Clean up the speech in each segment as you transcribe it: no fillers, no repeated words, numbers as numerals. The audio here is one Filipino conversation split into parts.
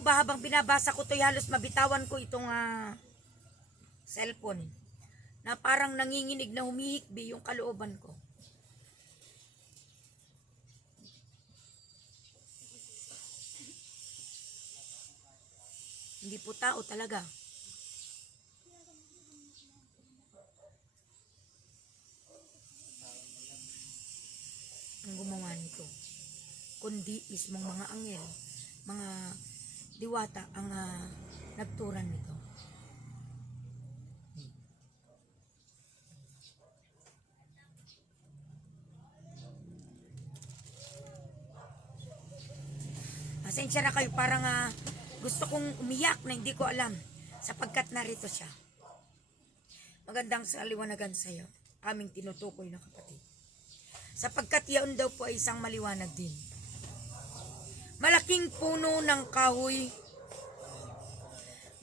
po ba habang binabasa ko to, halos mabitawan ko itong cellphone na parang nanginginig na humihikbi yung kalooban ko. Hindi po tao talaga. Ang gumawa nito, kundi mismong mga anghel, mga diwata ang nagturan nito. Pasensya na kayo, parang gusto kong umiyak na hindi ko alam sapagkat narito siya. Magandang saliwanagan sa iyo, aming tinutukoy na kapatid. Sapagkat yaon daw po ay isang maliwanag din. Malaking puno ng kahoy.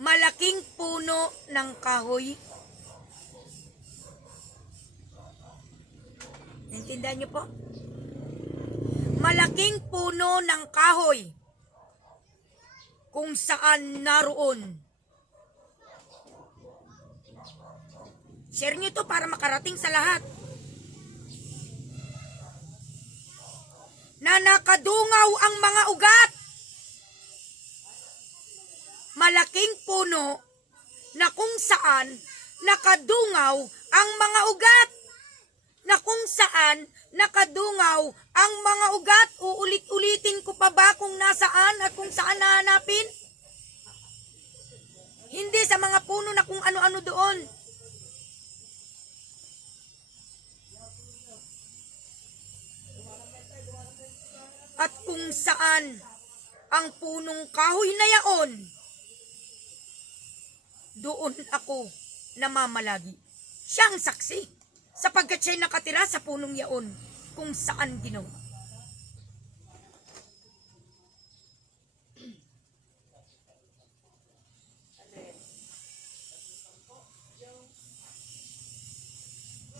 Malaking puno ng kahoy. Naintindihan niyo po? Malaking puno ng kahoy. Kung saan naroon. Share niyo to para makarating sa lahat. Na nakadungaw ang mga ugat. Malaking puno na kung saan nakadungaw ang mga ugat. Na kung saan nakadungaw ang mga ugat. Uulit-ulitin ko pa ba kung nasaan at kung saan nahanapin? Hindi sa mga puno na kung ano-ano doon. At kung saan ang punong kahoy na yaon, doon ako namamalagi. Siyang saksi, sapagkat siya'y nakatira sa punong yaon, kung saan ginawa.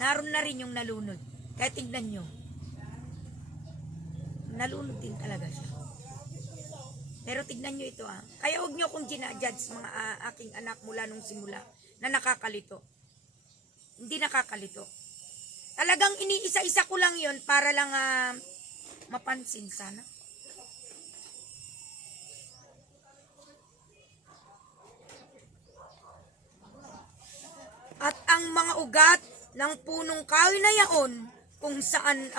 Naroon na rin yung nalunod. Kaya tignan nyo. Nalunod din talaga siya. Pero tignan nyo ito Kaya huwag nyo akong ginajudge mga aking anak mula nung simula na nakakalito. Hindi nakakalito. Talagang iniisa-isa ko lang yon para lang mapansin sana. At ang mga ugat ng punong kahoy na yaon kung saan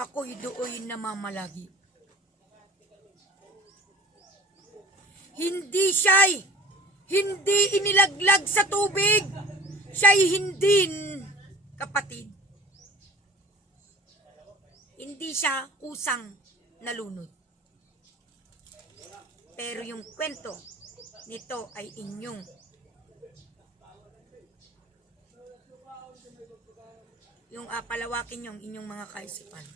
ako'y doon namamalagi. Hindi inilaglag sa tubig. Siya'y hindi, kapatid. Hindi siya kusang nalunod. Pero yung kwento nito ay inyong palawakin yung inyong mga kaisipan.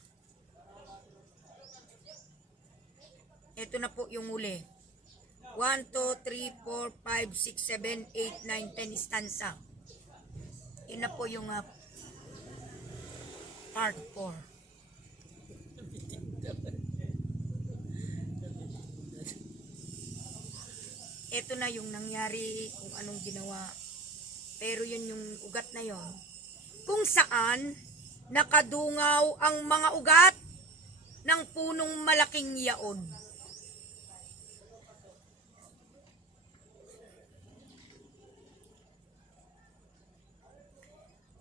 Ito na po yung uli. 1, 2, 3, 4, 5, 6, 7, 8, 9, 10 stanza. Yun na po yung part 4. Ito na yung nangyari, kung anong ginawa. Pero yun yung ugat na yon, kung saan nakadungaw ang mga ugat ng punong malaking yaon.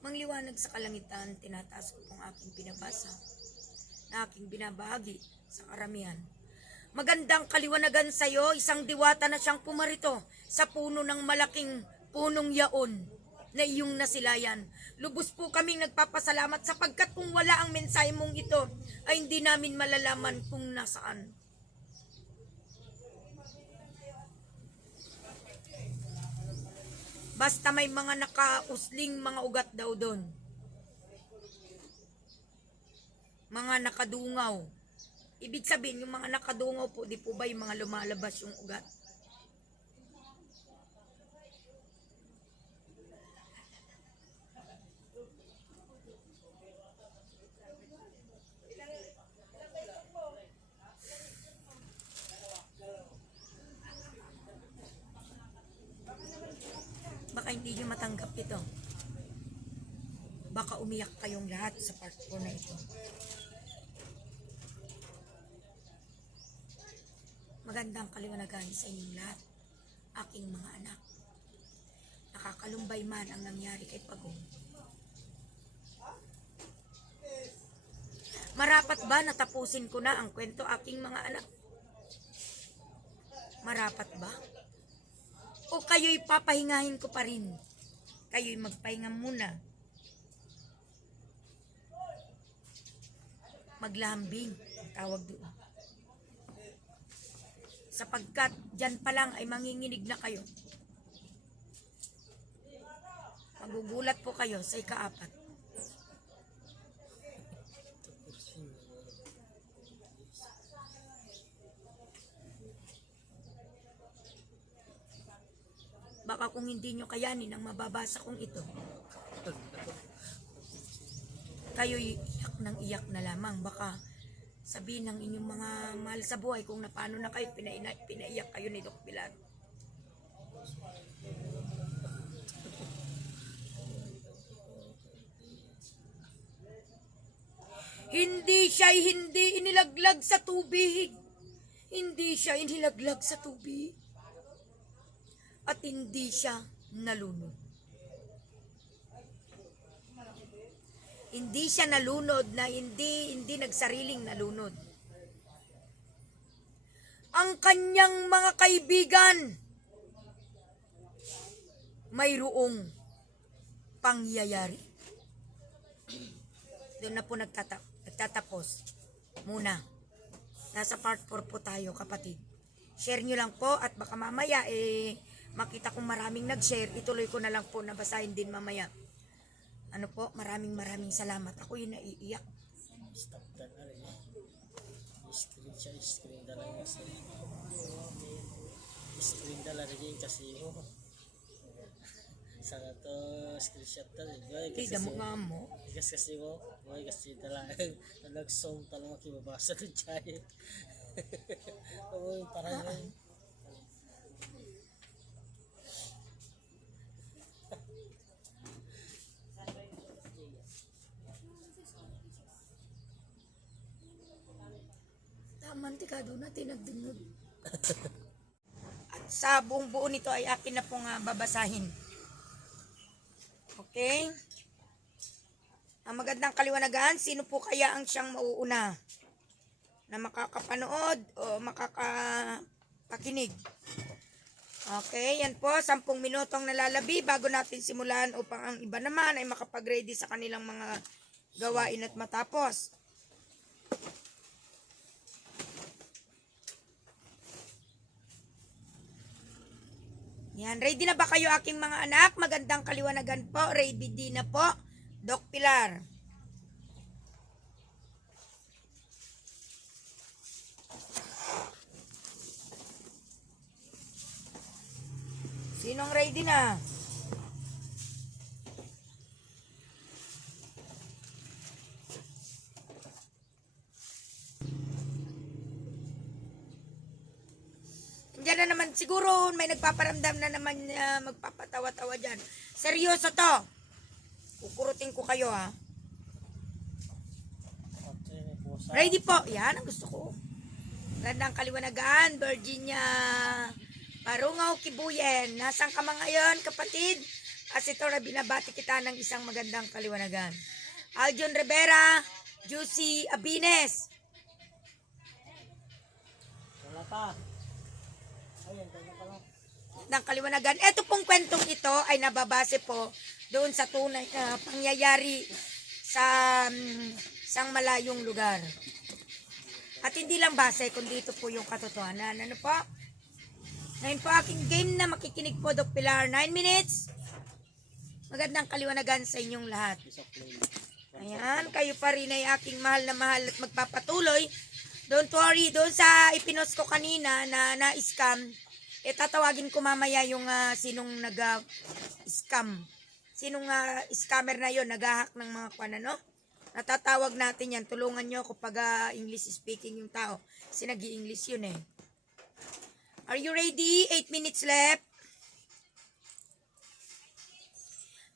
Mangliwanag sa kalangitan, tinataas ko pong aking pinabasa, na aking binabahagi sa karamihan. Magandang kaliwanagan sa iyo, isang diwata na siyang pumarito sa puno ng malaking punong yaon na iyong nasilayan. Lubos po kaming nagpapasalamat sapagkat kung wala ang mensahe mong ito, ay hindi namin malalaman kung nasaan. Basta may mga nakausling mga ugat daw doon. Mga nakadungaw. Ibig sabihin, yung mga nakadungaw po, di po ba yung mga lumalabas yung ugat? niyo matanggap ito. Baka umiyak kayong lahat sa part 4 na ito. Magandang kaliwanagan sa inyong lahat, aking mga anak. Nakakalumbay man ang nangyari kay Pagong. Marapat ba natapusin ko na ang kwento, aking mga anak? Marapat ba? O kayo'y papahingahin ko pa rin? Kayo'y magpahinga muna. Maglambing, ang tawag doon. Sapagkat dyan pa lang ay manginginig na kayo. Magugulat po kayo sa ika-4. Baka kung hindi nyo kayanin ang mababasa kong ito, kayo'y iyak ng iyak na lamang. Baka sabihin ng inyong mga mahal sa buhay kung paano na kayo pinaiyak kayo ni Doc Pilar. Hindi siya hindi inilaglag sa tubig. Hindi siya inilaglag sa tubig. At hindi siya nalunod. Hindi siya nalunod na hindi nagsariling nalunod. Ang kanyang mga kaibigan mayroong pangyayari. Doon na po nagtatapos muna. Nasa part 4 po tayo, kapatid. Share nyo lang po at baka mamaya makita kong maraming nag-share, ituloy ko na lang po, nabasahin din mamaya. Ano po, maraming salamat. Ako yung naiiyak. Stop that na rin. Screen siya, screen na lang kasi. Screen na lang rin kasi mo. Sana to screenshot na rin. Hindi, damo nga mo. Ikas kasi mo. Kasi talagang nag-zoom talagang makibabasa ko dyan. Oo, parang yun. Mantikado natin nagdungog. At sa buong buo nito ay akin na pong babasahin. Okay? Ang magandang kaliwanagan, sino po kaya ang siyang mauuna na makakapanood o makakapakinig? Okay, yan po, 10 minutong nalalabi bago natin simulan upang ang iba naman ay makapag-ready sa kanilang mga gawain at matapos. Yan, ready na ba kayo, aking mga anak? Magandang kaliwanagan po. Ready din na po, Doc Pilar. Sinong ready na? Diyan na naman siguro may nagpaparamdam na naman magpapatawa-tawa dyan. Seryoso to. Kukurutin ko kayo, ha. Ready po. Yan ang gusto ko. Gandang kaliwanagan, Virginia Parungaw Kibuyen. Nasaan ka mga ngayon, kapatid? As ito na binabati kita ng isang magandang kaliwanagan. Aljon Rivera, Juicy Abines. Wala pa. Ng kaliwanagan. Ito pong kwentong ito ay nababase po doon sa tunay na pangyayari sa isang malayong lugar. At hindi lang base, kundi ito po yung katotohanan. Ano po? Ngayon po aking game na makikinig po, Doc Pilar. 9 minutes. Magandang kaliwanagan sa inyong lahat. Ayan, kayo pa rin ay aking mahal na mahal at magpapatuloy. Don't worry, doon sa ipinost ko kanina na na-scam, tatawagin ko mamaya yung sinong nag-scam. Sinong scammer na yon, nag-hack ng mga kwan, ano? Natatawag natin yan. Tulungan nyo ako pag English speaking yung tao. Kasi nag-i-English yun eh. Are you ready? 8 minutes left.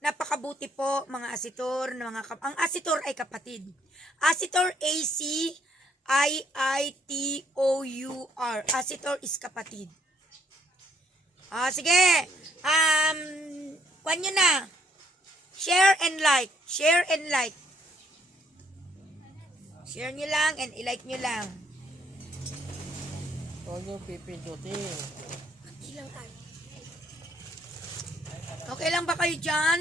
Napakabuti po mga asitor, ang asitor ay kapatid. Asitor ACIITOUR. Asitor is kapatid. Sige. Kuhan nyo na. Share and like. Share and like. Share nyo lang and i-like nyo lang. Huwag yung pipindutin. Okay lang ba kayo dyan?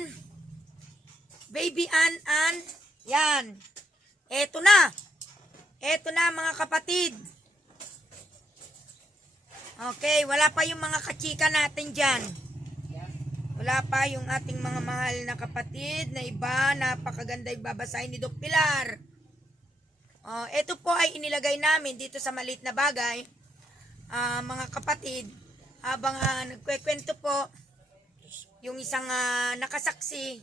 Baby An. Yan. Eto na. Eto na mga kapatid. Okay, wala pa yung mga kachika natin dyan. Wala pa yung ating mga mahal na kapatid na iba. Napakaganda yung babasahin ni Doc Pilar. Ito po ay inilagay namin dito sa maliit na bagay. Mga kapatid, habang nagkwekwento po, yung isang nakasaksi,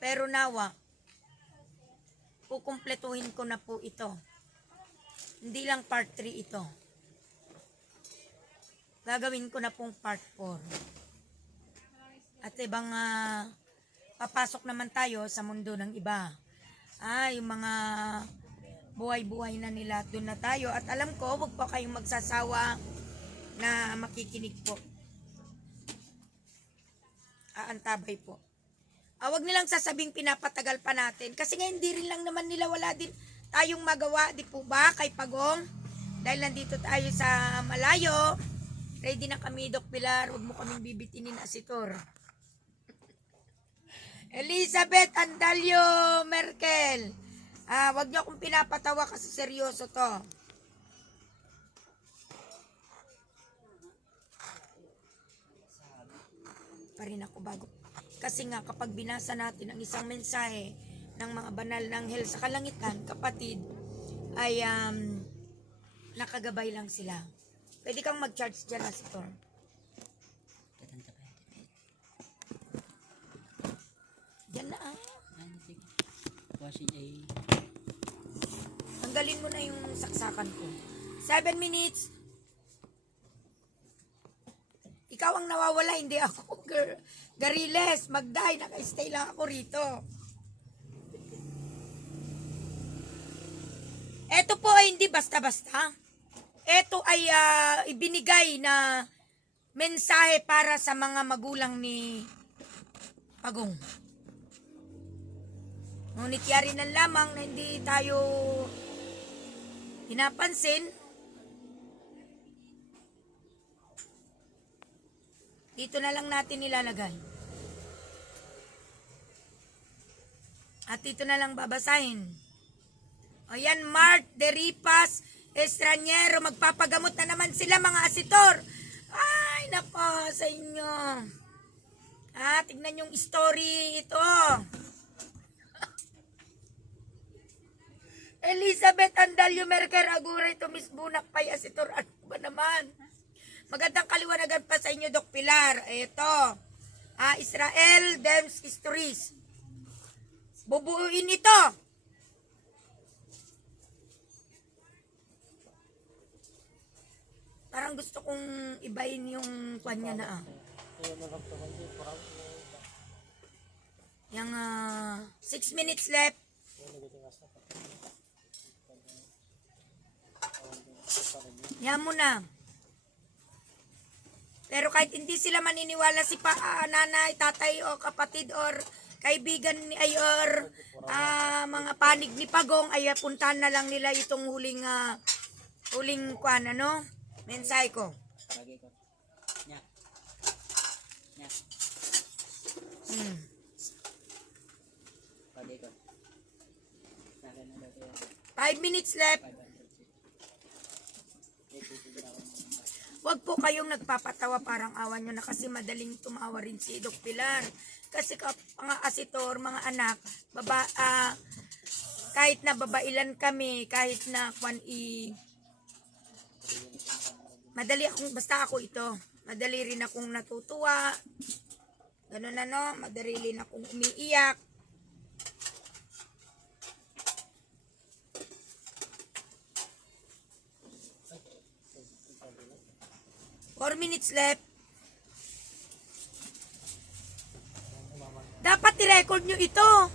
pero nawa, kukumpletuhin ko na po ito. Hindi lang part 3 ito. Gagawin ko na pong part 4. At ibang papasok naman tayo sa mundo ng iba. Yung mga buhay-buhay na nila, doon na tayo. At alam ko, huwag po kayong magsasawa na makikinig po. Antabay po. Huwag nilang sasabing pinapatagal pa natin. Kasi nga hindi rin lang naman nila, wala din tayong magawa, di po ba, kay Pagong? Dahil nandito tayo sa malayo. Ready na kami, Doc Pilar. Huwag mo kaming bibitinin, asitor. Elizabeth Andalio Merkel. Wag niyo akong pinapatawa kasi seryoso to. Pa rin ako bago. Kasi nga kapag binasa natin ang isang mensahe ng mga banal na anghel sa kalangitan, kapatid, ay nakagabay lang sila. Pwede kang mag-charge dyan, asitor. Diyan na Tanggalin mo na yung saksakan ko. 7 minutes. Ikaw ang nawawala, hindi ako. Gariles, Magday, naka-stay lang ako rito. Ito po ay hindi basta-basta. Ito ay ibinigay na mensahe para sa mga magulang ni Pagong. Ngunit yari na lamang na hindi tayo pinapansin. Dito na lang natin nilalagay. At dito na lang babasahin. O yan, Mart Deripas Estranyero. Magpapagamot na naman sila mga asitor. Ay, nako sa inyo. Tignan yung story ito. Elizabeth Andalio Merker Aguray to Miss Bunak Pay asitor. Ano ba naman? Magandang kaliwanagan pa sa inyo, Doc Pilar. Ito. Israel Dems Histories. Bubuuin ito. Parang gusto kong ibahin yung kanya na Yung 6 minutes left. Yan mo na. Pero kahit hindi sila maniniwala si nanay, tatay o kapatid or kaibigan ni or mga panig ni Pagong ay puntahan na lang nila itong huling mensahe ko. Five minutes left. Huwag po kayong nagpapatawa parang awan nyo na kasi madaling tumawa rin si Doc Pilar. Kasi mga asitor, mga anak, kahit na babailan kami, kahit na madali akong, basta ako ito, madali rin akong natutuwa, ganun madali rin akong umiiyak. Four minutes left. i-record nyo ito.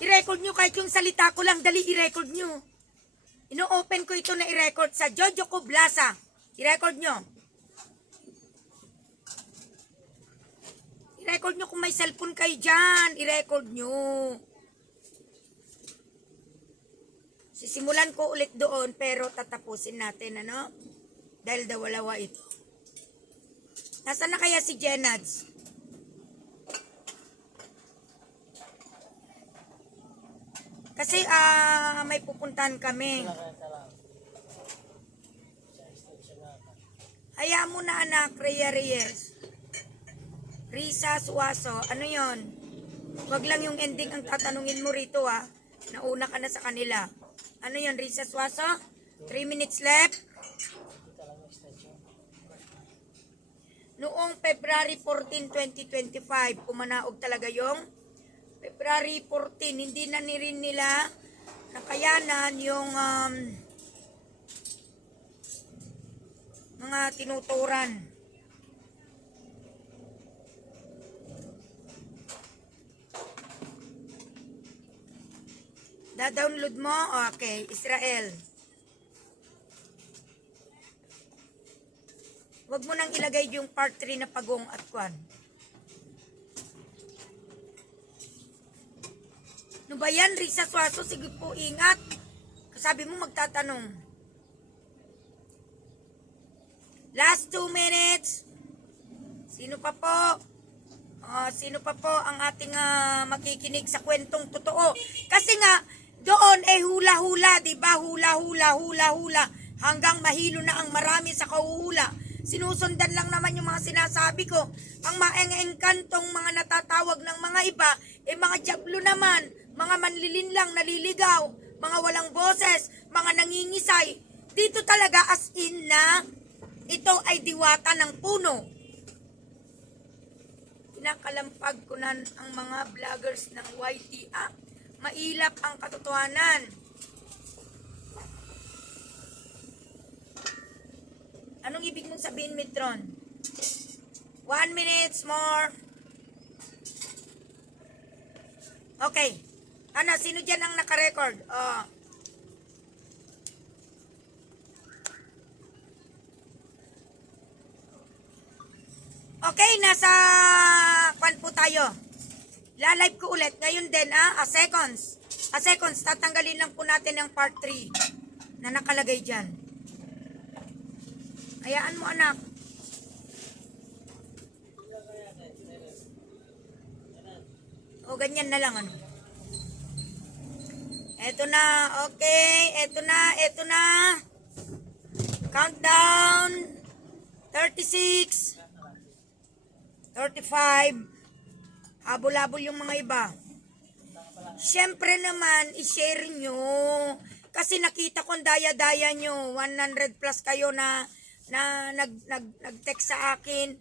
I-record nyo kahit yung salita ko lang. Dali, i-record nyo. Ino-open ko ito na i-record sa Jojo Coblasa. I-record nyo. I-record nyo kung may cellphone kayo dyan. I-record nyo. Sisimulan ko ulit doon pero tatapusin natin, ano? Dahil dawalawa ito. Nasaan na kaya si Jenads? Kasi may pupuntahan kami. Hayaan mo na anak, Rhea Reyes. Risa Suaso, ano yon? Wag lang yung ending ang tatanungin mo rito Nauna ka na sa kanila. Ano yon, Risa Suaso? 3 minutes left. Noong February 14, 2025, pumanaog talaga yung February 14, hindi na rin nila nakayanan yung mga tinuturan. Da-download mo? Okay, Israel. Huwag mo nang ilagay yung part 3 na pagong at kwan. Ano ba yan, Risa Suaso? Sige po, ingat. Sabi mo magtatanong. Last 2 minutes. Sino pa po? Sino pa po ang ating makikinig sa kwentong totoo? Kasi nga, doon hula-hula, diba? Hula-hula. Hanggang mahilo na ang marami sa kahuhula. Sinusundan lang naman yung mga sinasabi ko. Ang maeng-engkantong mga natatawag ng mga iba, mga jablo naman, mga manlilin lang, naliligaw, mga walang boses, mga nangingisay. Dito talaga as in na ito ay diwata ng puno. Kinakalampag ko na ang mga vloggers ng YT. Mailap ang katotohanan. Anong ibig mong sabihin, Metron? 1 minute more. Okay. Ano, sino dyan ang nakarecord? Okay, nasa kwan po tayo. La-live ko ulit. Ngayon din, seconds. Seconds, tatanggalin lang po natin ang part 3 na nakalagay dyan. Hayaan mo, anak. O, ganyan na lang, ano. Eto na, okay. Eto na. Countdown. 36. 35. Habol-habol yung mga iba. Siyempre naman, i-share nyo. Kasi nakita ko ang daya-daya nyo. 100 plus kayo na nag-text sa akin.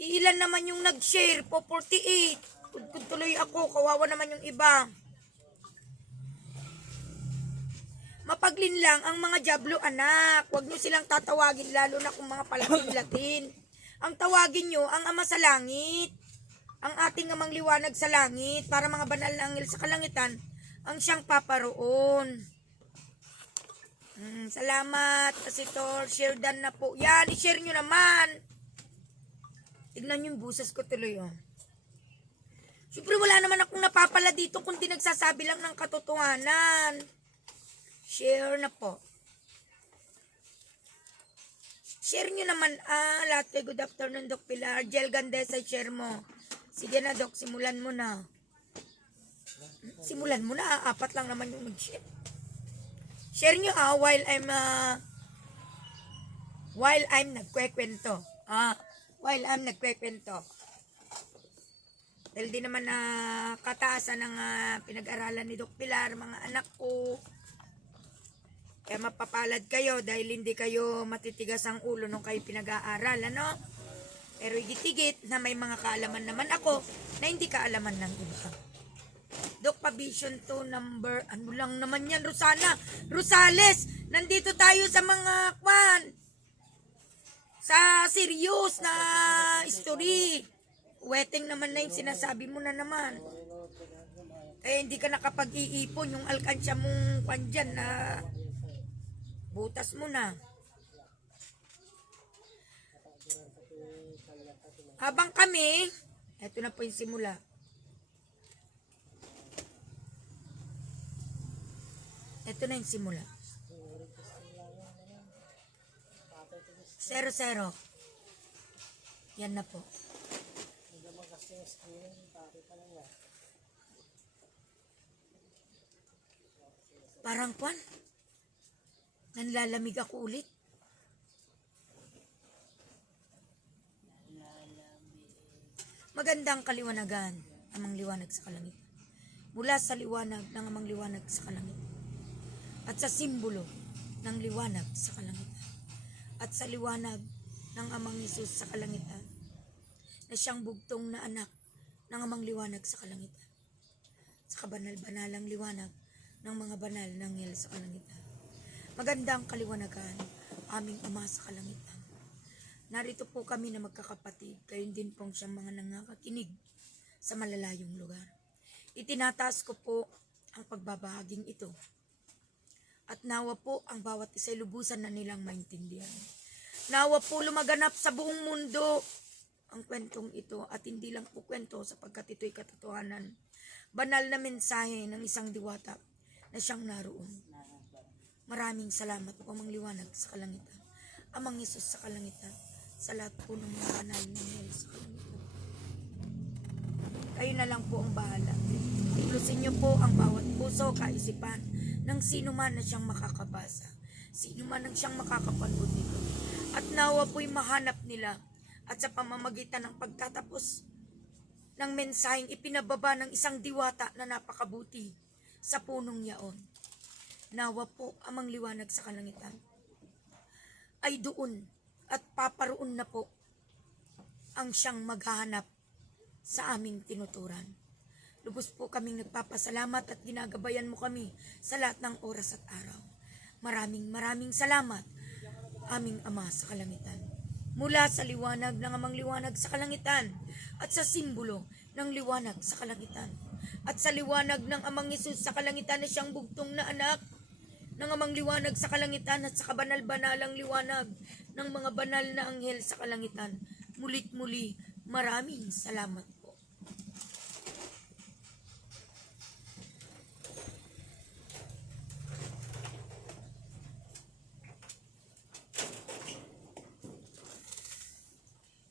Ilan naman yung nag-share po? 48. Tuloy ako. Kawawa naman yung iba. Mapaglin lang ang mga jablo, anak. Huwag nyo silang tatawagin, lalo na kung mga palatin-latin. Ang tawagin nyo, ang Ama sa Langit. Ang ating amang liwanag sa langit. Para mga banal na anghel sa kalangitan, ang siyang paparoon. Salamat, Pasitor. Share dan na po. Yan, i-share nyo naman. Tignan nyo yung busas ko tuloy, Siyempre, wala naman akong napapala dito kundi nagsasabi lang ng katotohanan. Share na po. Share nyo naman, latte. Good afternoon, Doc Pilar. Jel Gandesa, share mo. Sige na, Doc, simulan mo na. Simulan mo na, 4 lang naman yung mag-share. Share nyo while I'm nagkwekwento. While I'm nagkwekwento. Dahil di naman kataasan ng pinag-aralan ni Doc Pilar, mga anak ko. Kaya mapapalad kayo dahil hindi kayo matitigas ang ulo nung kayo pinag-aaral, ano? Pero higit-higit na may mga kaalaman naman ako na hindi kaalaman ng iba. Doc, pa-vision to number, ano lang naman yan, Rosales, nandito tayo sa mga sa serious na story. Wedding naman na yung sinasabi mo na naman. Kaya hindi ka nakapag-iipon yung alkansya mong kwan dyan na butas mo na. Habang kami, eto na po yung simula. Ito na yung simula. 0-0. Yan na po. Parang kwan. Nanlalamig ako ulit. Magandang kaliwanagan, amang liwanag sa kalangitan. Mula sa liwanag ng amang liwanag sa kalangitan. At sa simbolo ng liwanag sa kalangitan. At sa liwanag ng amang Hesus sa kalangitan. Na siyang bugtong na anak ng amang liwanag sa kalangitan. Sa kabanal-banalang liwanag ng mga banal ng hel sa kalangitan. Magandang kaliwanagan, aming Ama sa kalangitan. Narito po kami na magkakapatid, gayon din pong siyang mga nangakakinig sa malalayong lugar. Itinataas ko po ang pagbabahaging ito. At nawa po ang bawat isa'y lubusan na nilang maintindihan. Nawa po lumaganap sa buong mundo ang kwentong ito at hindi lang po kwento sapagkat ito'y katotohanan. Banal na mensahe ng isang diwata na siyang naroon. Maraming salamat po amang liwanag sa kalangitan. Amang Hesus sa kalangitan. Sa lahat po ng mga banal ng hel sa kalangitan. Kayo na lang po ang bahala. Iklusin niyo po ang bawat puso, kaisipan ng sino man na siyang makakabasa. Sino man ang siyang makakapanood nito. At nawa po'y mahanap nila at sa pamamagitan ng pagtatapos ng mensaheng ipinababa ng isang diwata na napakabuti sa punong yaon. Nawa po amang liwanag sa kalangitan ay doon at paparoon na po ang siyang maghahanap sa aming tinuturan. Lubos po kaming nagpapasalamat at ginagabayan mo kami sa lahat ng oras at araw. Maraming salamat, aming Ama sa kalangitan. Mula sa liwanag ng amang liwanag sa kalangitan at sa simbolo ng liwanag sa kalangitan. At sa liwanag ng amang Hesus sa kalangitan na siyang bugtong na anak ng amang liwanag sa kalangitan at sa kabanal-banalang liwanag ng mga banal na anghel sa kalangitan. Mulit muli, maraming salamat po.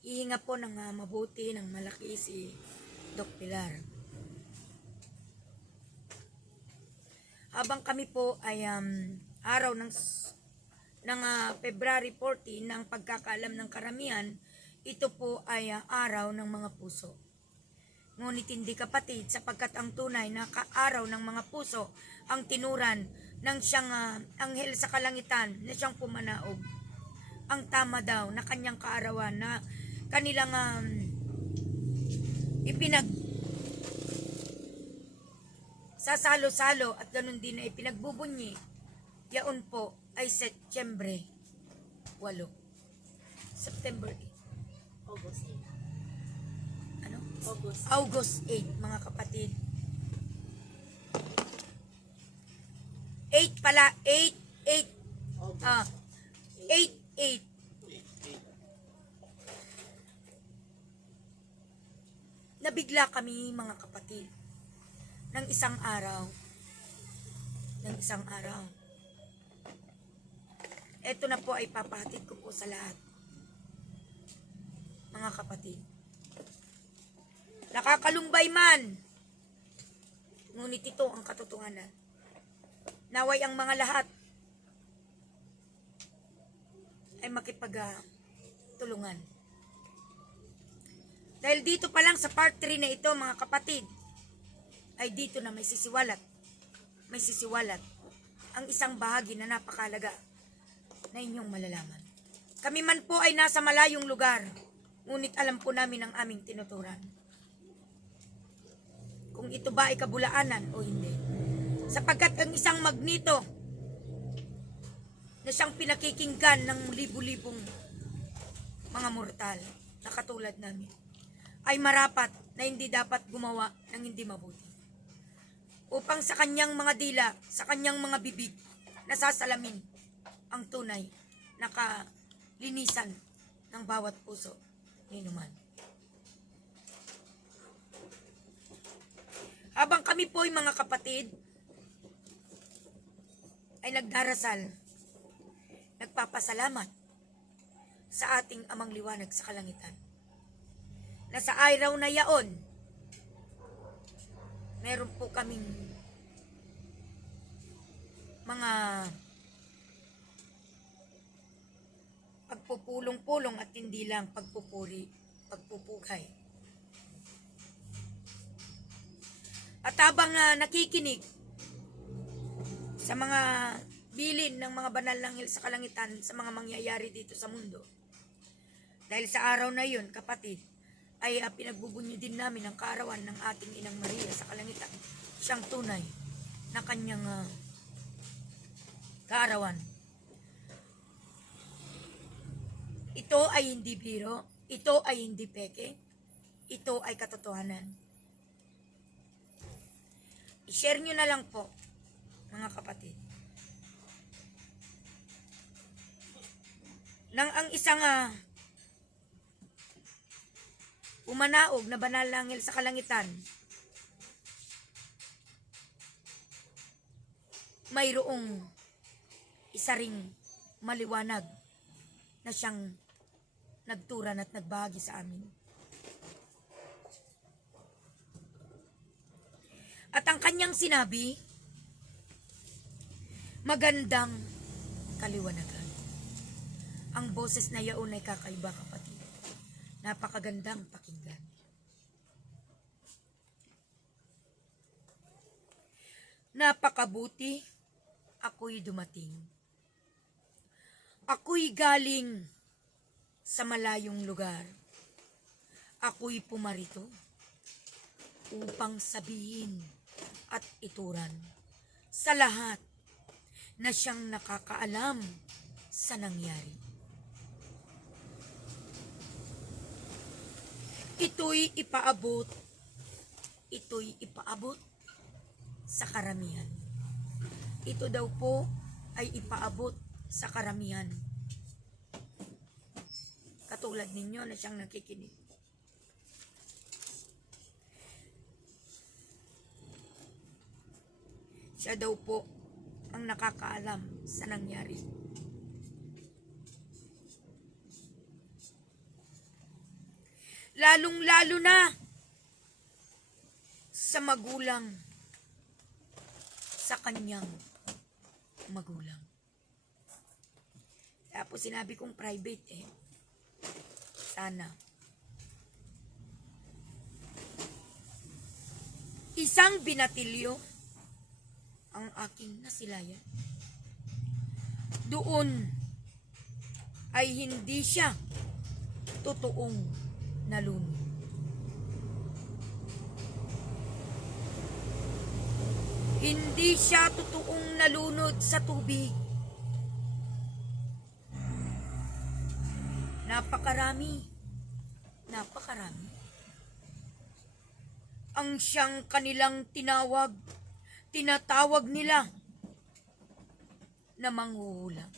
Hihinga po ng mabuti, ng malaki si Doc Pilar. Habang kami po ay araw ng February 14 ng pagkakaalam ng karamihan, ito po ay araw ng mga puso. Ngunit hindi kapatid sapagkat ang tunay na araw ng mga puso ang tinuran ng siyang anghel sa kalangitan na siyang pumanaog. Ang tama daw na kanyang kaarawan na kanilang sasalo-salo at ganun din na ipinagbubunyi, yaon po ay Setyembre 8. September 8. August 8. Ano? August. August 8, mga kapatid. 8 pala, 8. August. 8. Nabigla kami, mga kapatid, ng isang araw. Ito na po ay papahatid ko po sa lahat, mga kapatid. Nakakalumbay man, ngunit ito ang katotohanan. Naway ang mga lahat ay makipagtulungan. Dahil dito pa lang sa part 3 na ito, mga kapatid, ay dito na may sisiwalat ang isang bahagi na napakalaga na inyong malalaman. Kami man po ay nasa malayong lugar, ngunit alam po namin ang aming tinuturan. Kung ito ba ay kabulaanan o hindi. Sapagkat ang isang magnito na siyang pinakikinggan ng libu-libong mga mortal na katulad namin, ay marapat na hindi dapat gumawa ng hindi mabuti. upang sa kanyang mga dila, sa kanyang mga bibig, nasasalamin ang tunay na kalinisan ng bawat puso ni Numan. Habang kami po'y mga kapatid ay nagdarasal, nagpapasalamat sa ating amang liwanag sa kalangitan, na sa araw na yaon, meron po kaming mga pagpupulong-pulong at hindi lang pagpupuri, pagpupugay. At habang nakikinig sa mga bilin ng mga banal ng anghel sa kalangitan sa mga mangyayari dito sa mundo, dahil sa araw na yun, kapatid, ay pinagbubunyi din namin ang kaarawan ng ating Inang Maria sa kalangitan. Siyang tunay na kanyang kaarawan. Ito ay hindi biro, ito ay hindi peke, ito ay katotohanan. I-share nyo na lang po, mga kapatid. Nang ang isang umanaog na banal na anghel sa kalangitan, mayroong isa ring maliwanag na siyang nagturan at nagbahagi sa amin. At ang kanyang sinabi, magandang kaliwanagan. Ang boses na yaon ay kakaiba, kapatid. Napakagandang pakinggan. Napakabuti, ako'y dumating. Ako'y galing sa malayong lugar. Ako'y pumarito upang sabihin at ituran sa lahat na siyang nakakaalam sa nangyari. Ito'y ipaabot sa karamihan. Ito daw po ay ipaabot sa karamihan. Katulad ninyo na siyang nakikinig. Siya daw po ang nakakaalam sa nangyari. Lalong-lalo na sa magulang, sa kanyang magulang. Tapos sinabi kong private Sana. Isang binatilyo ang aking nasilayan. Doon ay hindi siya totoong nalunod. Hindi siya totoong nalunod sa tubig. Napakarami. Ang siyang kanilang tinatawag nila na manghuhula.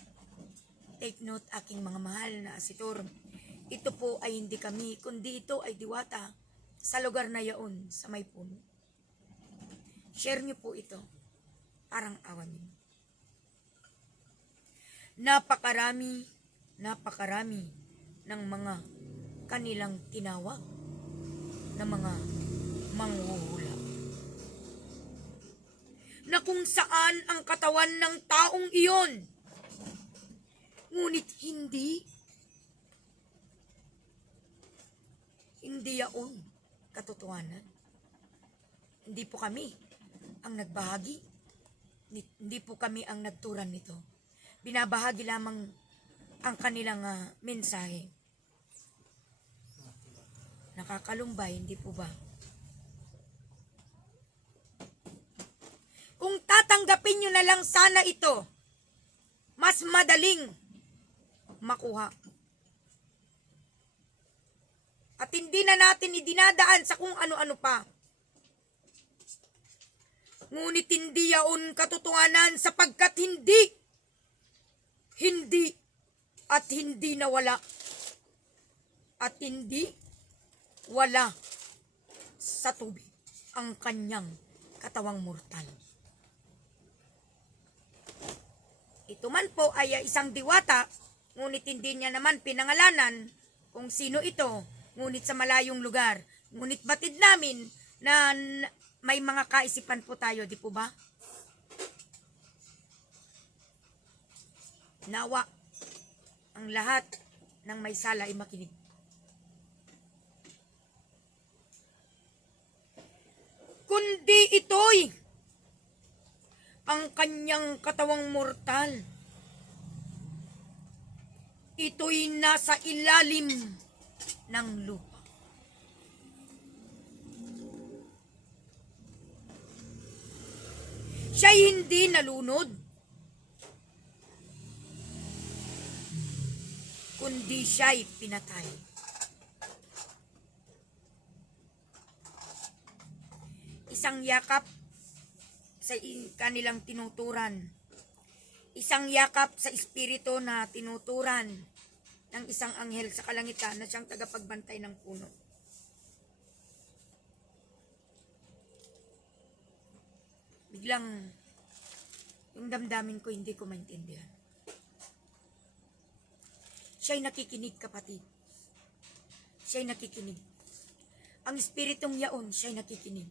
Take note, aking mga mahal na asitor. Ito po ay hindi kami, kundi ito ay diwata sa lugar na yaon sa may puno. Share niyo po ito. Parang awan niyo. Napakarami ng mga kanilang tinawag na mga manghuhula. Na kung saan ang katawan ng taong iyon. Ngunit hindi yaon katotohanan. Hindi po kami ang nagbahagi. Hindi po kami ang nagturan nito. Binabahagi lamang ang kanilang mensahe. Nakakalumbay, hindi po ba? Kung tatanggapin nyo na lang sana ito, mas madaling makuha. At hindi na natin idinadaan sa kung ano-ano pa. ngunit hindi yaon katotohanan sapagkat hindi nawala at hindi wala sa tubig ang kanyang katawang mortal. Ito man po ay isang diwata, ngunit hindi niya naman pinangalanan kung sino ito, ngunit sa malayong lugar. Ngunit batid namin na may mga kaisipan po tayo, di po ba? Nawa ang lahat ng may sala ay makinig. Kundi ito'y ang kanyang katawang mortal. Ito'y nasa ilalim ng lupa. Siya'y hindi nalunod, kundi siya'y pinatay. Isang yakap sa kanilang tinuturan. Isang yakap sa espiritu na tinuturan ng isang anghel sa kalangitan na siyang tagapagbantay ng puno. Biglang, yung damdamin ko hindi ko maintindihan. Siya'y nakikinig, kapatid. Siya'y nakikinig. Ang espiritong yaon, siya'y nakikinig.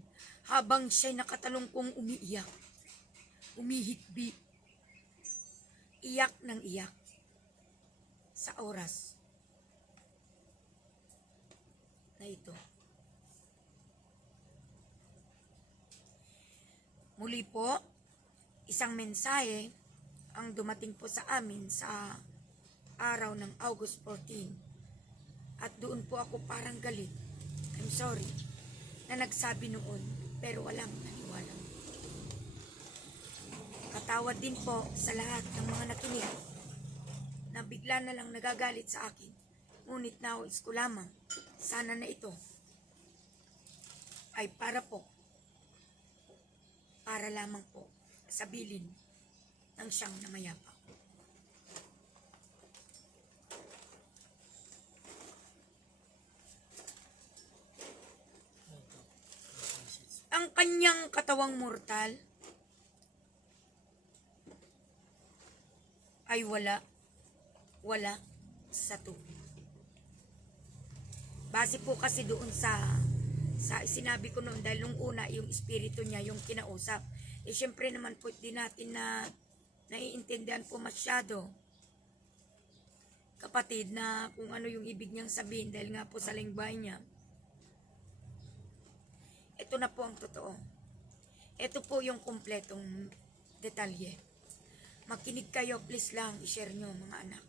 Habang siya'y nakatalungkong umiiyak, umihikbi, iyak ng iyak sa oras na ito. Muli po, isang mensahe ang dumating po sa amin sa araw ng August 14. At doon po ako parang galit. I'm sorry na nagsabi noon, pero walang naniwala. Katawad din po sa lahat ng mga nakinig na bigla na lang nagagalit sa akin. Ngunit nais ko lamang, sana na ito ay para lamang po sa bilin ng siyang namayapa. Ang kanyang katawang mortal ay wala sa tubig. Base po kasi doon sa sinabi ko noon, dahil nung una yung espiritu niya yung kinausap. Syempre naman po din natin na naiintindihan po masyado, kapatid, na kung ano yung ibig niyang sabihin dahil nga po sa lengguwahe niya. Ito na po ang totoo. Ito po yung kumpletong detalye. Makinig kayo, please lang, i-share nyo mga anak.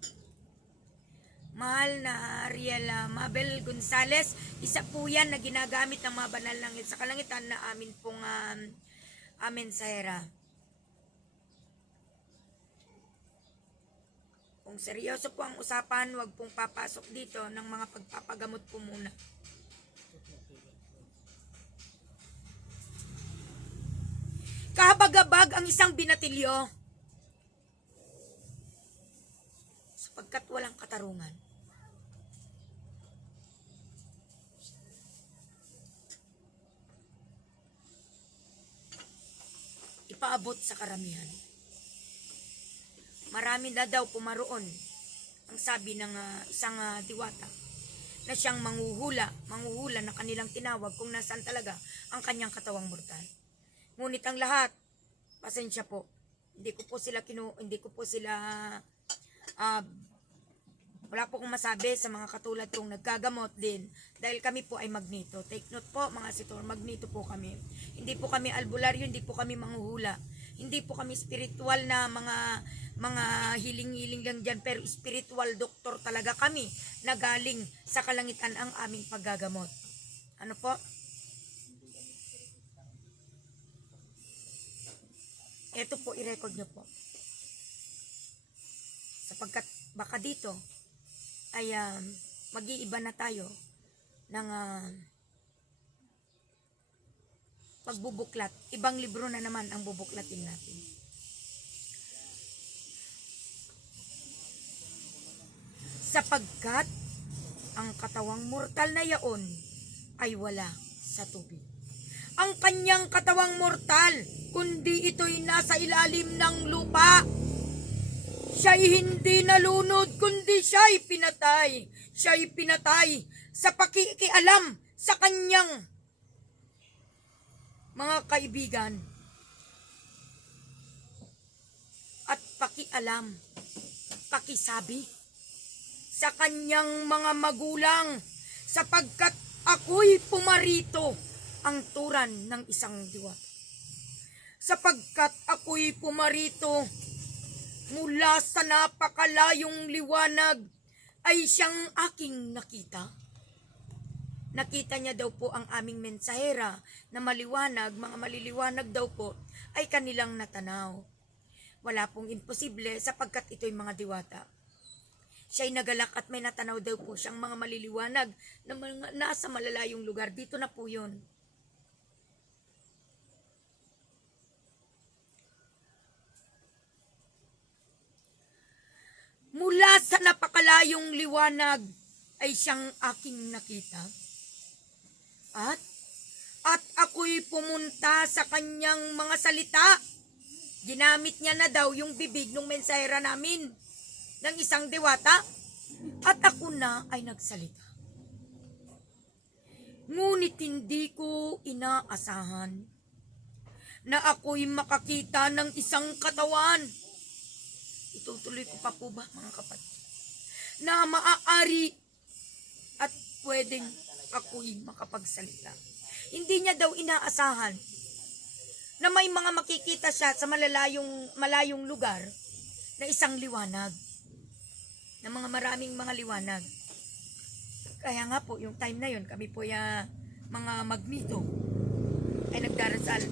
Mahal na Ariela Mabel Gonzales, isa po yan na ginagamit ng mga banal ng sa kalangitan na amin pong mensahera. Kung seryoso po ang usapan, wag pong papasok dito ng mga pagpapagamot po muna. Kahabag-habag ang isang binatilyo sapagkat walang katarungan. Ipaabot sa karamihan. Marami na daw pumaroon ang sabi ng isang diwata na siyang manghuhula na kanilang tinawag kung nasaan talaga ang kanyang katawang mortal. Ngunit ang lahat, pasensya po, hindi ko po sila wala po kong masabi sa mga katulad kong naggagamot din dahil kami po ay magnito. Take note po mga sitor, magnito po kami. Hindi po kami albularyo, hindi po kami manghuhula. Hindi po kami spiritual na mga hiling-hiling lang dyan, pero spiritual doktor talaga kami na galing sa kalangitan ang aming paggagamot. Ano po? Ito po, i-record nyo po. Sapagkat baka dito ay mag-iiba na tayo ng pagbubuklat. Ibang libro na naman ang bubuklatin natin. Sapagkat ang katawang mortal na yaon ay wala sa tubig. Ang kanyang katawang mortal, kundi ito'y nasa ilalim ng lupa. Siya'y hindi nalunod, kundi siya'y pinatay. Siya'y pinatay sa pakikialam sa kanyang mga kaibigan. At pakialam, pakisabi sa kanyang mga magulang, sapagkat ako'y pumarito ang turan ng isang diwata. Sapagkat ako'y pumarito mula sa napakalayong liwanag ay siyang aking nakita. Nakita niya daw po ang aming mensahera na maliwanag, mga maliliwanag daw po ay kanilang natanaw. Wala pong imposible sapagkat ito'y mga diwata. Siya'y nagalak at may natanaw daw po siyang mga maliliwanag na mga nasa malalayong lugar. Dito na po yun. Mula sa napakalayong liwanag ay siyang aking nakita. At ako'y pumunta sa kanyang mga salita. Ginamit niya na daw yung bibig ng mensahera namin ng isang diwata, at ako na ay nagsalita. Ngunit hindi ko inaasahan na ako'y makakita ng isang katawan. Itutuloy ko pa po ba, mga kapatid? Na maaari at pwedeng ako'y makapagsalita. Hindi niya daw inaasahan na may mga makikita siya sa malayong lugar na isang liwanag. Na mga maraming mga liwanag. Kaya nga po, yung time na yun, kami po mga magmito ay nagdarasal.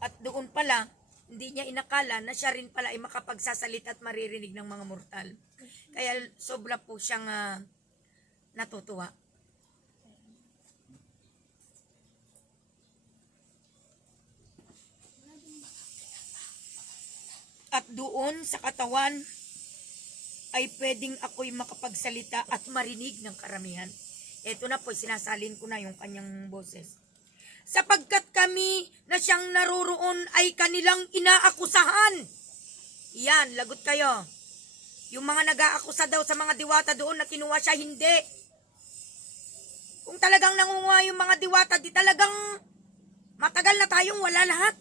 At doon pala, hindi niya inakala na siya rin pala ay makapagsasalita at maririnig ng mga mortal. Kaya sobra po siyang natutuwa. At doon sa katawan ay pwedeng ako'y makapagsalita at marinig ng karamihan. Ito na po, sinasalin ko na yung kanyang boses. Sapagkat kami na siyang naroroon ay kanilang inaakusahan. Yan, lagot kayo. Yung mga nag-aakusa daw sa mga diwata doon na kinuha siya, hindi. Kung talagang nangunguha yung mga diwata, di talagang matagal na tayong wala lahat.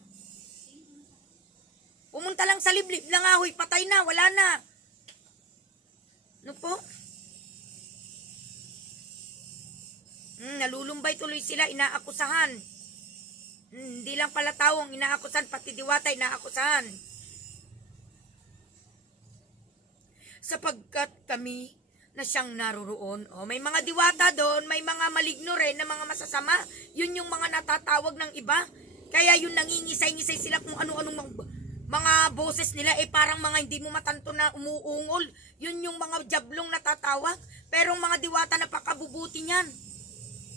Pumunta lang sa liblib ng ahoy, patay na, wala na. Ano po? Nalulumbay tuloy sila, inaakusahan. Hindi lang pala taong inaakusahan, pati diwata inaakusahan. Sapagkat kami na siyang naroroon. May mga diwata doon, may mga maligno rin na mga masasama. Yun yung mga natatawag ng iba. Kaya yun nangingisay-ngisay sila kung ano-anong mga boses nila parang mga hindi mo matanto na umuungol. Yun yung mga jablong natatawag. Pero mga diwata napakabubuti niyan.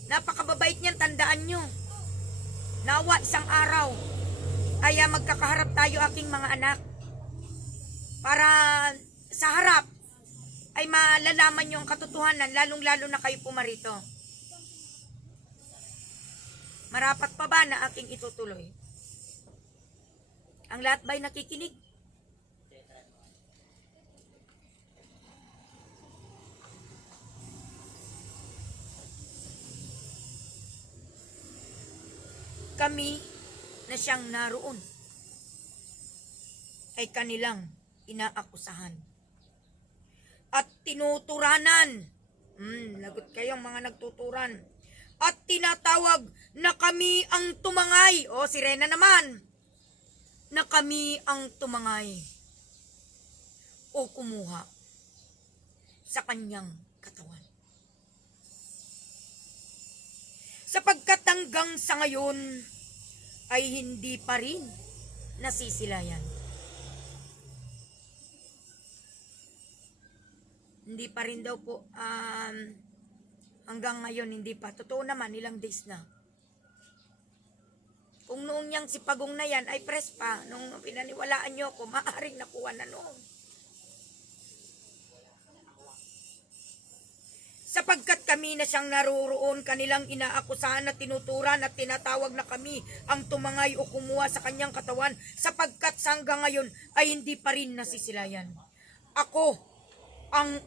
Napakababait niyan, tandaan nyo. Nawa isang araw ay magkakaharap tayo aking mga anak. Para sa harap ay malalaman nyo ang katotohanan, lalong-lalo na kayo pumarito. Marapat pa ba na aking itutuloy? Ang lahat ba'y nakikinig? Kami na siyang naroon ay kanilang inaakusahan at tinuturanan. Lagot kayong mga nagtuturan. At tinatawag na kami ang tumangay. Sirena naman. Na kami ang tumangay o kumuha sa kanyang katawan. Sapagkat hanggang sa ngayon ay hindi pa rin nasisilayan. Hindi pa rin daw po, hanggang ngayon hindi pa. Totoo naman, ilang days na. niyang si Pagong na yan ay press pa. Nung pinaniwalaan niyo ako, maaaring nakuha na noon. Sapagkat kami na siyang naruroon, kanilang inaakusahan at tinuturan at tinatawag na kami ang tumangay o kumuha sa kanyang katawan, sapagkat sa hanggang ngayon ay hindi pa rin nasisilayan. Ako ang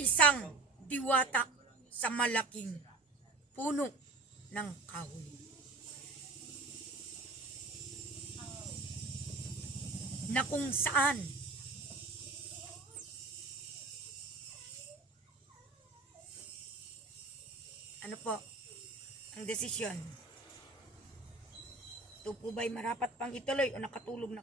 isang diwata sa malaking puno ng kahoy. Na kung saan ano po ang desisyon? Ito po ba'y marapat pang ituloy o nakatulog na